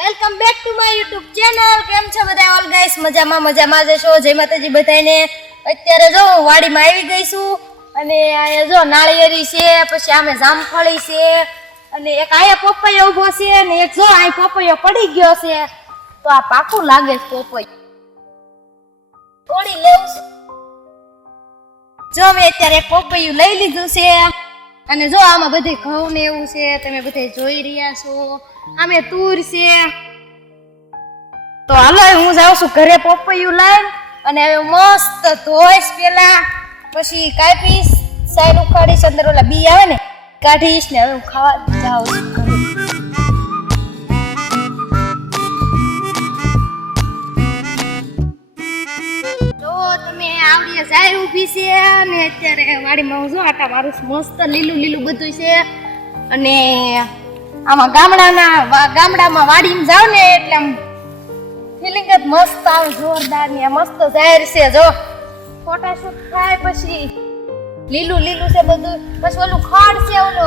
Welcome back to my YouTube channel. કેમ છો બધા ઓલ ગાઈસ? મજામાં જશો. જય માતાજી બધાને. અત્યારે જો વાડીમાં આવી ગઈ છું અને અહીંયા જો નાળિયેરી છે, પછી આમે જામફળી છે અને એક આયા પપૈયો ઊભો છે અને એક જો આ પપૈયો પડી ગયો છે. તો આ પાકું લાગે છે પપૈયો. થોડી લેવું છે. જો મેં અત્યારે એક પપૈયું લઈ લીધું છે અને જો આમાં બધી ઘઉં ને એવું છે, તમે બધા જોઈ રહ્યા છો. આમે તુર છે. તો હાલો હું જાઉં છું ઘરે પપૈયું લઈને અને હવે મસ્ત ધોઈશ પેલા, પછી કાપીશ, સાઈડ ઉખાડીશ, અંદર ઓલા બી આવે ને કાઢીશ ને હવે હું ખાવા જાઉં છું ઘરે. જો તમે આવડીએ જાય ઊભી છે અને અત્યારે વાડીમાં હું જો આટા મારું છું. મસ્ત લીલું બધું છે અને આમાં ગામડામાં વાડીમાં જાવ ને એટલે આમ ફિલિંગ જ મસ્ત આવે, જોરદાર ની. આ મસ્ત જાહેર છે, જો ફોટાશૂટ થાય, પછી લીલું છે બધું, પછી ઓલું ખડ છે, ઓલો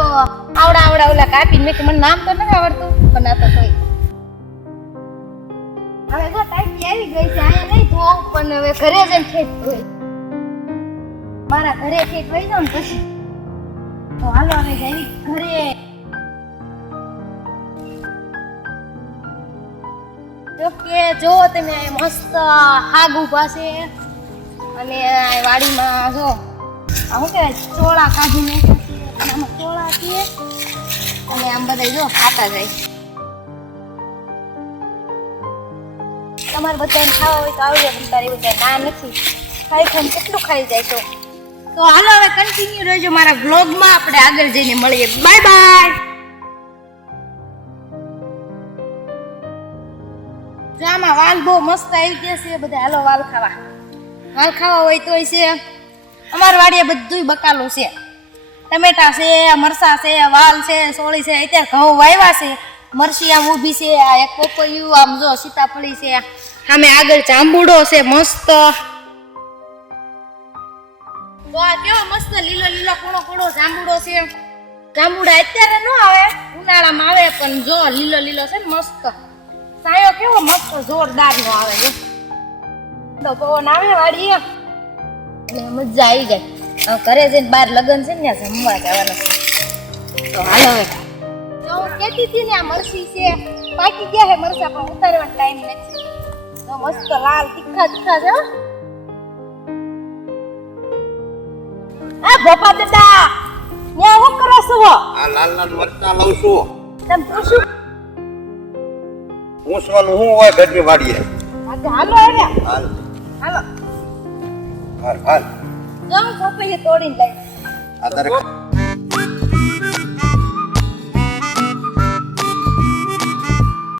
આવડા ઓલા કાપીને મેં મને નામ તો નથી આવડતું બનાતો તોય. હવે જો ટાઈમ આવી ગઈ છે, અહીંયા નહીં ધોવું પણ હવે ઘરે જઈને ખેત ધોઈ. મારા ઘરે ખેત વહી જાવ ને પછી તો હાલો હવે જઈ ઘરે. જો તમે મસ્ત હાગ ઉભા છે અને વાડીમાં જો શું કહેવાય ચોળા કાઢી નાખ્યા છે અને આમાં ચોળા છે અને આમ બધા જો ખાતા જાય. તમારે બધાને ખાવા હોય તો આવી જાય, તારી બધા ના નથી ખાઈ કેટલું ખાઈ જાય. તો હાલો હવે કન્ટિન્યુ રહેજો મારા વ્લોગમાં. આપણે આગળ જઈને મળીએ. Bye bye. આમાં વાલ બહુ મસ્ત આવી ગયા છે બધા. હાલો વાલ ખાવા હોય તોય છે. અમાર વાડીએ બધુંય બકાલું છે. ટમેટા છે, મરસા છે, વાલ છે, સોળી છે. અત્યારે ઘઉં વાવ્યા છે, મરસી આમ ઊભી છે, આ એક પપૈયું, આમ જો સીતાફળી છે, સામે આગળ જાંબુડો છે મસ્ત. તો આ કેવો મસ્ત લીલો કૂણો જાંબુડો છે. જાંબુડા અત્યારે ન આવે, ઉનાળામાં આવે, પણ જો લીલો છે ને મસ્ત. સાયો કેવો મસ્ત જોરદાર નો આવે છે. તો પવન આવે વાડીએ એટલે મજા આવી જાય. હવે ઘરે જઈને બહાર લગન છે ને ત્યાં જમવા જવાના છે. તો હાલો હવે તો હું કહેતી હતી ને આ મરસી છે, પાકી ગયા છે મરસા, પણ ઉતારવાનો ટાઈમ નથી. તો મસ્ત લાલ તીખા છે. આ ભોપા દાદા ન્યા હું કરો છો? આ લાલ મરચા લઉં છું. તમ પૂછું પૂછવાનું શું હોય ઘરની વાડીએ? હાલો હવે હાલ હાલો હાલ જો પપૈયા તોડીને લઈ. આ તારે